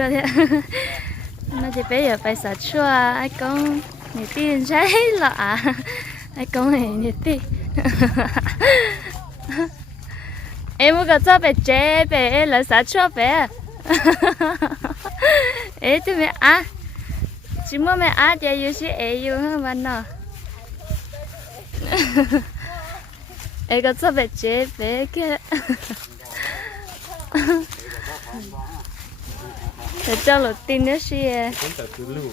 chua thế? Mà chỉ bây giờ phải sợ chua, ai con nhiệt tin trái lọ. Ai con này nhiệt tin. Em muốn có cho bé chế bé là sợ chua bé. Ê, tụi mẹ à chỉ muốn mẹ à thì yêu chứ ê yêu hơn bạn nào ê có cho bé chế bé kia để cho lột tin nữa tại từ lưu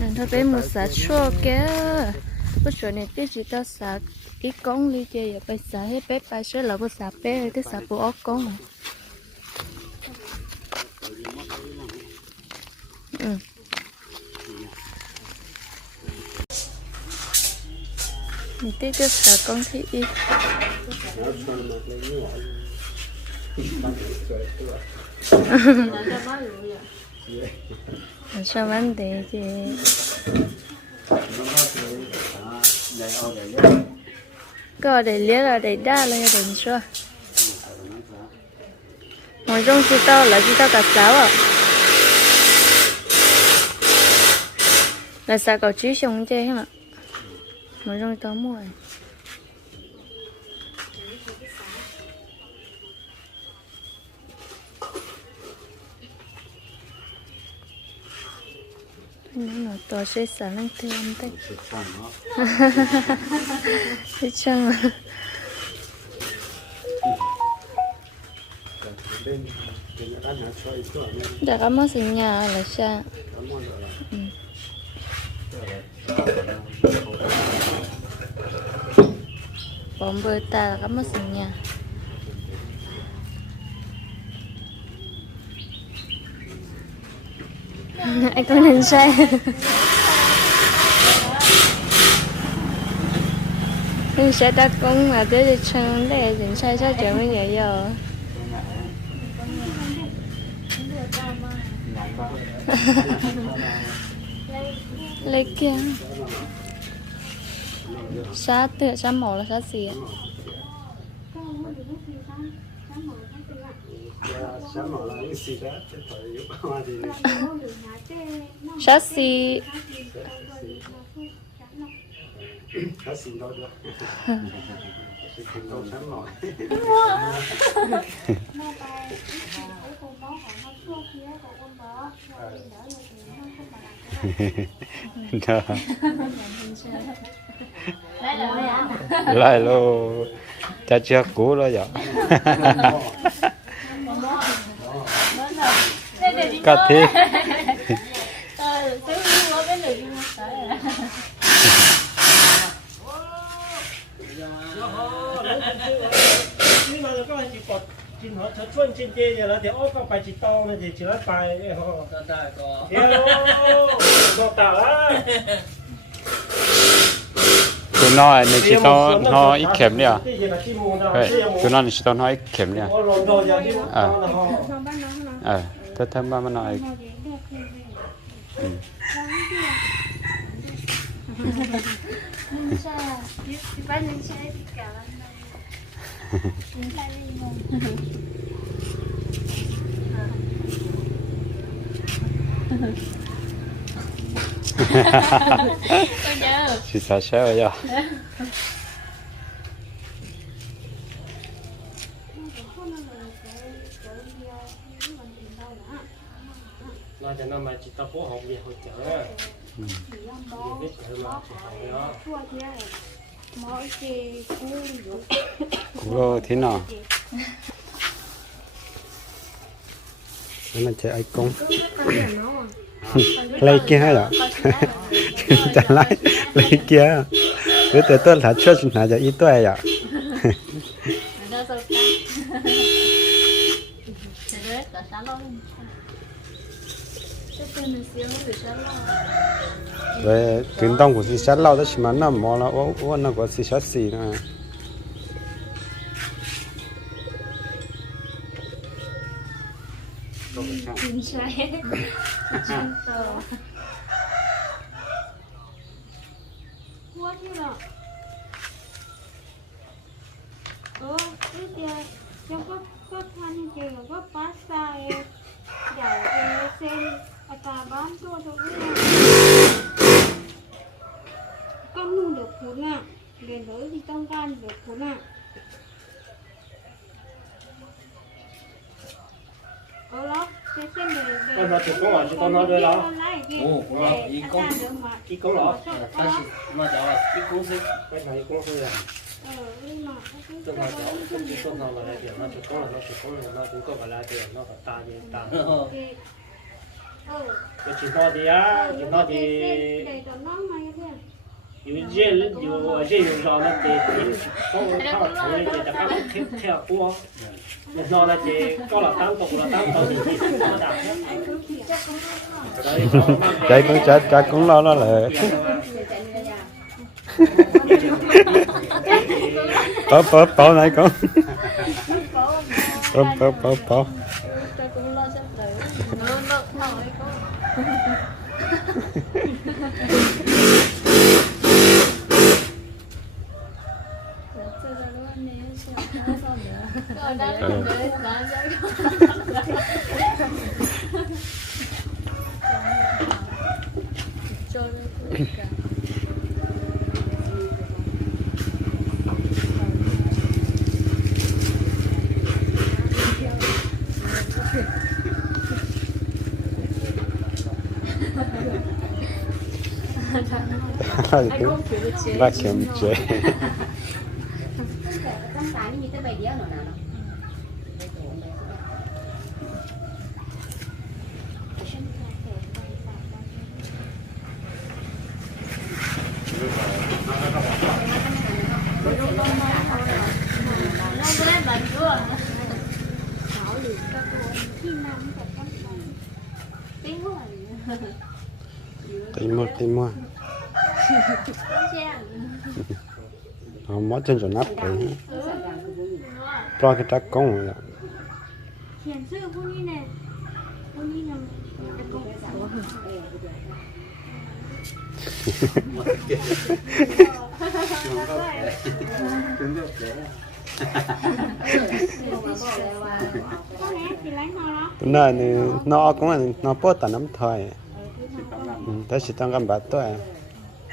nên thôi bé một xả chua kia bữa chỗ này biết chỉ tao xả ít con đi chơi giờ bây xả hết bé phải sẽ là bữa xả bé cái xả bộ ốc con này ừ. Mình tiếc cái xả con thì ít sao vấn đề chị. Có để liếc là để đa là để sao ngồi trong chỉ tao là chỉ tao cả sáu à là sao cậu chứ xong chơi hết mà ngồi trong tao mua à nó nó to sẽ xả lên thêm tay thấy chăng à lên thì nó đã nhà chơi chỗ này đã có mất sinh nhà là sao có mua được là bóng bơi ta là có mất sinh nhà anh có nên sai nhưng sẽ ta cũng mà tới đi chân để dừng sai sao chờ mới vậy giờ. Lấy kia. Sát tựa sát mỏ là sát gì ạ sáng mở lại cái gì đó chứ phải yếu qua thì sát gì được xin đâu Đó. lại lô cha chưa cũ rồi giờ thế anh chị có chị họ thật xuân trên kia giờ là thì ốc các bài chị to này thì chỉ là bài họ đại có hello nó tạo á tụi nó này chỉ to nó ít kem đi à? Tụi nó này chỉ to nó ít kem đi à? Có rồi rồi giờ đi À. là họ ờ tớ thơm ba mà nó ít chỉ sợ sợ rồi giờ nó cho nó mà chị tao phố học về hội chợ Ừ. cái chợ mà chợ đó cô thế nào? Nó chạy ai công? Lấy kia hả? Vậy chả lấy lấy kia cứ từ tôi là chưa xin là cho ít tuổi vậy về kinh đông của sĩ sát lâu đó chỉ mà nó mò là ô ô nó có sĩ sát gì nữa. Tia cho có có than chơi có pasta dầu sen ở ta cho cho cái con nu được cuốn à để đỡ thì trong gan được cuốn à có lắm cái để để Con nó chụp con à, chụp con nó đưa đó. ồ cũng là ý con Cái cống đó. Ta chỉ mà cháu là cái cống sinh. Cái này là. ờ nhưng mà Tôi nói cháu cống nào mà lại tiền nó chụp cống là nó chụp cống là nó cũng có phải lại tiền nó phải ta như ta chỉ nó thì á chỉ nó thì yêu dễ yêu dễ yêu giàu nó thì có có thuế thì đặt các thiết theo của nên do là chỉ có là tăng tốc là tăng tốc thì chỉ có đạt cái cũng chết cái cũng lo nó là bỏ bỏ bỏ này con bỏ bỏ bỏ bỏ Còn đang Ừ. đấy bán ra cho nó cả anh không chịu được chế ba kiểm chế Tâm tán như tới bảy đĩa nữa nào nó có lên bắn chưa tiếng quá tìm mua tìm mua họ mất chân rồi nắp đấy cho cái trắc công rồi thiền sư cô cô nó cũng là nó bớt tận nắm thời. Ừ, tới chỉ tăng cái bát thôi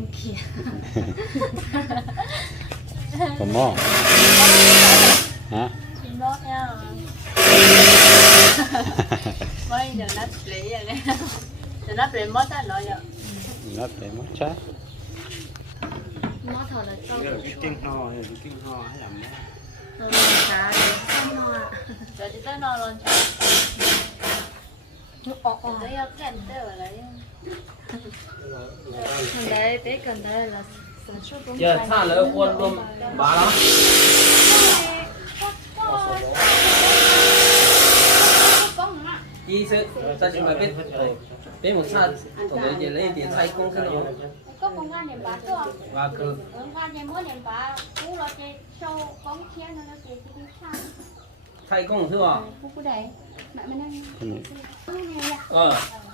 งเขีผมมองฮะ กินอกเนี่ยไม่เดี๋ยวนัดเลยอย่างเงี้ยเดี๋ยวนัดเลยมอสัเนาะเดี๋ยว Lớp để mất chết มอถอดแล้วเจ้าเดี๋ยว kinh ho rồi kinh ho hay làm đấy เออช้าเลยข้างนอกเดี๋ยวจะต้องนอนรอนเช้าออกออก เดี๋ยวแขนเตอร์อะไร cần đấy là sản xuất công giờ xa lỡ quân luôn bà đó ý sự ta chỉ phải biết. Biết một xa tổng đấy giờ lấy tiền thay công cái đó. Có công an niệm bá chưa? Và cứ công an niệm muốn niệm bá. Cú là cái show bóng chiến nó là cái cái sao thay công thưa? À cú cú đấy. Mẹ mình đang Ừ. à ờ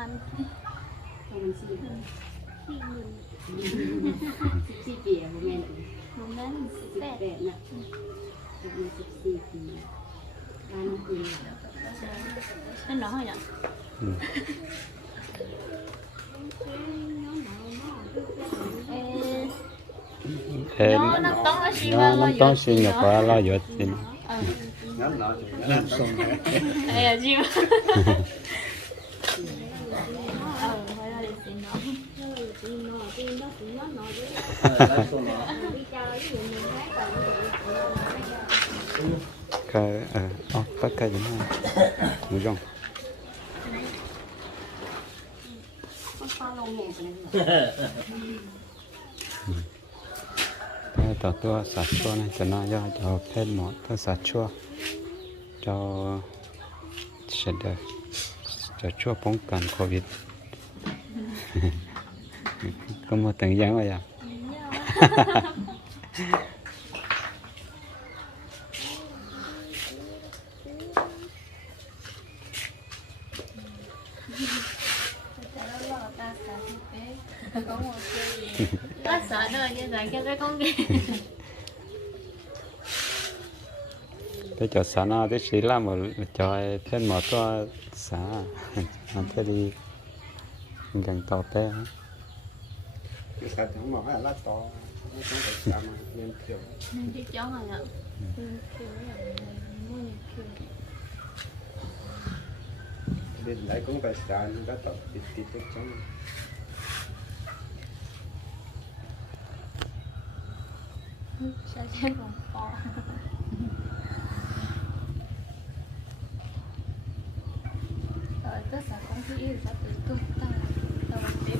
สองพัน ประมาณสี่ ที่มือ สิบสี่ปีอะผมแม่น รวมนั้น สิ สิ บบ แป แป ด ด นะประมาณสิบสี่ปีร้านน้องคุณ นั่นเหรอให้ยัง อืม เอ๊ะ เอ็น ย้อนน้ำต้องมาชิม nó ว่า nóต้องสิnhập vào lo dột thì น้ำหนาวน้ำส่งนะ เอ้ cái ờ ờ tất cả những này một dòng ก็ฟ้าลงแห่ไปเลย cái tàu tua sạch chua này cho nó do cho phết một tua sạch chua cho sẽ được cho chua bóng cần covid có một từng dáng vậy à? Ta sợ nữa như vậy cho cái con kia thế cho xã nó thế chỉ là một cho thêm một tua xã. Nó thế đi gần tàu té cái sản phẩm nó là lá to nó cũng phải xả mà nên kiểu nên chứ này ạ nên kiểu là mua nhiều bên lại cũng phải xả nên đã tập tịt tịt chắc chắn sẽ xem tất cả không khí sẽ tự tôi ta ta tiếp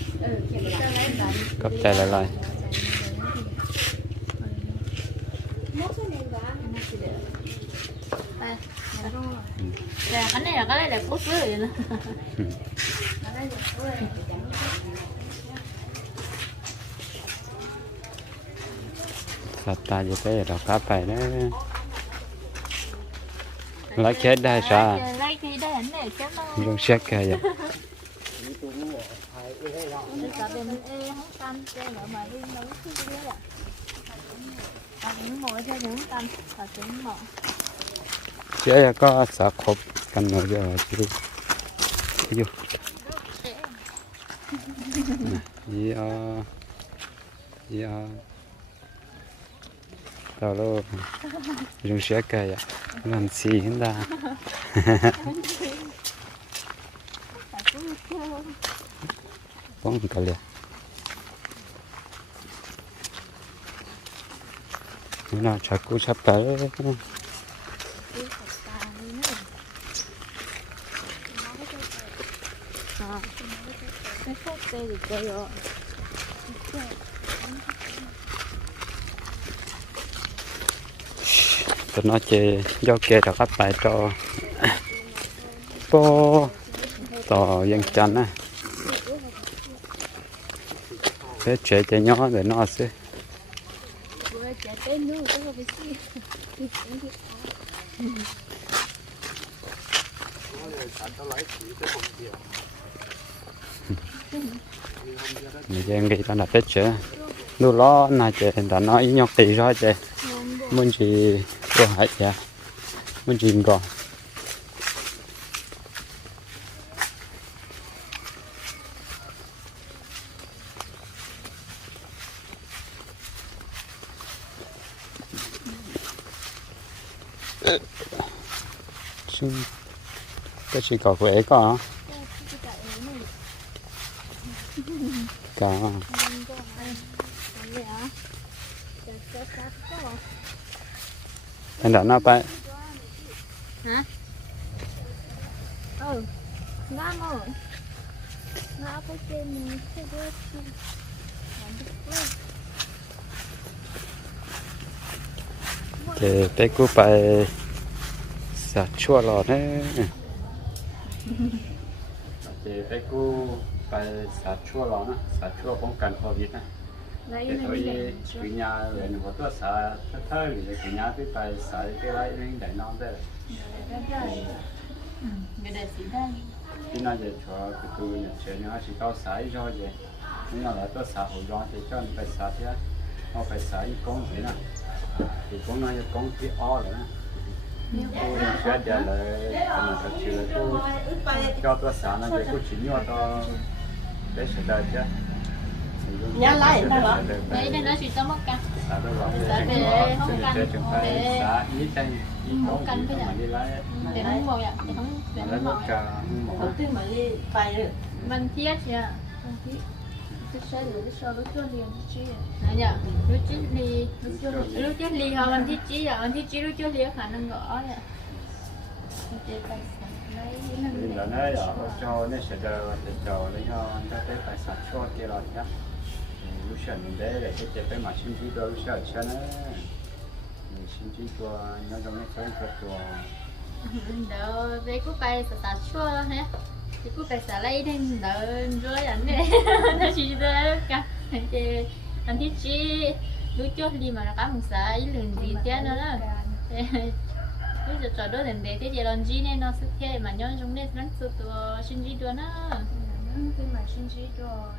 ละ khóc trai lại lại mốt cái này là Dạ, cái này là cái này là cốt với vậy nè. sạch ta như thế rồi cá phải đó lấy chết đây sao Lấy thì đây ảnh này chứ nó. dùng xét kìa vậy cả bên ê không tâm cho nữa mà đi nấu cái gì đó. À, những ngồi cho những tâm và chúng mỏ. chế có sợ khộp cần nữa giờ chứ đi đi vô gì à gì à tao lo dùng xét kìa à làm gì hiện bóng cả liền Bữa nào, chả cô sắp tới rồi. tụi nó chơi, do kê được các bài cho po tò dân chân á. Thế trẻ trẻ nhỏ để nó sẽ người dân nghĩ ta là tết trẻ. Lúc lo là trẻ, đã nói nhóc tỷ rồi trẻ. Muốn gì có hãy trẻ. Muốn gì còn xin. Cái chỉ có quế có có anh đã nó bay ừ. Ngã mơ ngã cái trên mình sẽ สัตว์ชั่วหลอดแน่เจไปกู้ไปสัตว์ชั่วหลอดนะสัตว์ชั่วป้องกันโควิดนะเดี๋ยวตัวเปัญญาเรียนว่าตัวสาเท่าเรือปัญญาไปไปสายไปไล่เรื่องไหนน้องได้ไม่ได้สิได้ที่น่าจะชัวร์ประตูเนี่ยเชื่อเนี่ยสิเข้าสายจอยเจนี่เราตัวสาหัวร้อนจะจนไปสายเนี่ยเอาไปสายกองเลยนะอีกกองน่าจะกองที่อ้อเลยนะ nè tôi sẽ trả lời còn thật sự là tôi cho tôi để tôi chỉ nhớ tôi để sẽ đời chứ Nhớ lại đó hả? đấy nên nó chỉ cho mất cả để không ta Để- Không gì cái mà đi lấy để không mồi ạ để không để không mồi đầu tiên mà đi mình thiết chưa mình thiết tôi sẽ để lúc cho liền chứ này nhở lúc chết đi lúc lúc chết đi họ mình thiết chí à mình thiết chí lúc chết liền khả năng gõ nè là nó ở cho sẽ chờ thì cho lấy cho tới phải sản xuất kia rồi nhá lúc sau để để cái chế phải mà xin chỉ đôi lúc sau cho nó xin chỉ cho nó trong cái cái cái của về cứ bay sợ sợ chua thì cứ bay sợ lấy nên đỡ rồi ảnh này nó chỉ đỡ cả thì anh thiết chí lúc cho đi mà nó có một sợ ý lường gì thế nữa đó. lúc giờ trò đó đến để thế giờ làm gì nên nó sẽ thế mà nhớ trong đây nó sự tụi xin gì đó nó. Khi mà xin gì đó